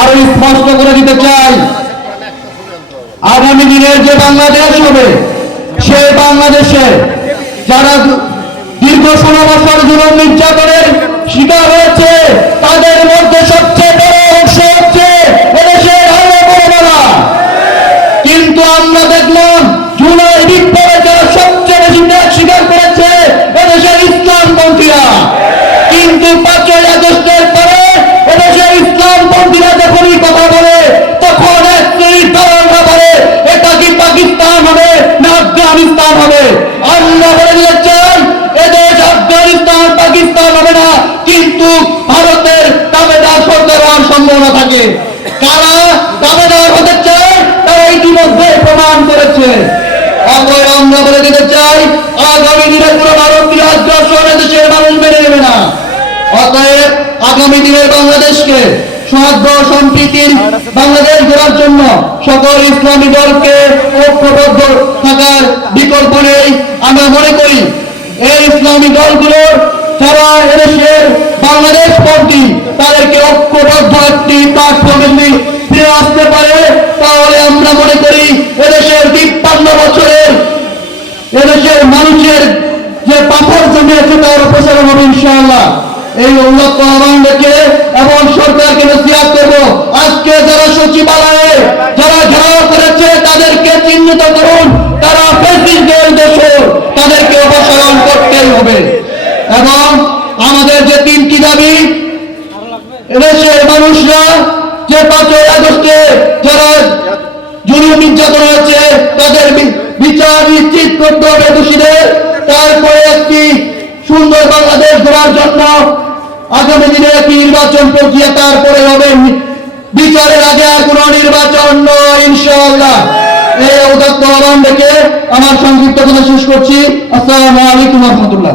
আরও স্পষ্ট করে দিতে চাই। আগামী দিনের যে বাংলাদেশ হবে, সেই বাংলাদেশে যারা দীর্ঘ ষোলো বছর নির্যাতনের শিকার হয়েছে, তাদের মধ্যে সবচেয়ে বড় অংশ হচ্ছে কিন্তু আমরা দেখলাম, জুলাই বিপ্লবে যারা সবচেয়ে বেশি ত্যাগ স্বীকার করেছে, এদেশের ইসলামপন্থীরা। কিন্তু পাকিস্তান আফগানিস্তান হবে। আমরা বলে চাই এদেশ আফগানিস্তান, পাকিস্তান হবে না, কিন্তু ভারতের দাবেদার সরকার হওয়ার সম্ভাবনা থাকে। কারা দাবেদার হতে চায়, তারা ইতিমধ্যে প্রমাণ করেছে। অতএব আমরা বলে দিতে চাই, আগামী দিনে পুরো ভারতীয় আগ্রাসন দেশের মানুষ মেনে না। অতএব আগামী দিনের বাংলাদেশকে সদ্য সম্প্রীতির বাংলাদেশ গড়ার জন্য সকল ইসলামী দলকে ঐক্যবদ্ধ থাকার বিকল্প নেই। আমরা মনে করি, এই ইসলামী দলগুলোর যারা এদেশের বাংলাদেশ পন্থী তাদেরকে ঐক্যবদ্ধ একটি প্ল্যাটফর্মে ফিরে আসতে পারে, তাহলে আমরা মনে করি এদেশের তিপ্পান্ন বছরের এদেশের মানুষের যে পাথর জমিয়েছে তার প্রসারণ হবে ইনশাআল্লাহ। এই উন্নত আহ্বান রেখে হবে। এবং আমাদের যে তিনটি দাবি, এদেশের মানুষরা যে পাঁচই আগস্টে যারা জুলুম নির্যাতন হয়েছে, তাদের বিচার নিশ্চিত করতে হবে দোষীদের। তারপরে একটি সুন্দর বাংলাদেশ গড়ার জন্য আগামী দিনে একটি নির্বাচন প্রক্রিয়া, তারপরে হবে বিচারের আগে আর কোন নির্বাচন নয়, ইনশাআল্লাহ। এই উদাত্ত আহ্বান আমার সংক্ষিপ্ত কথা শেষ করছি। আসসালামু আলাইকুম রহমতুল্লাহ।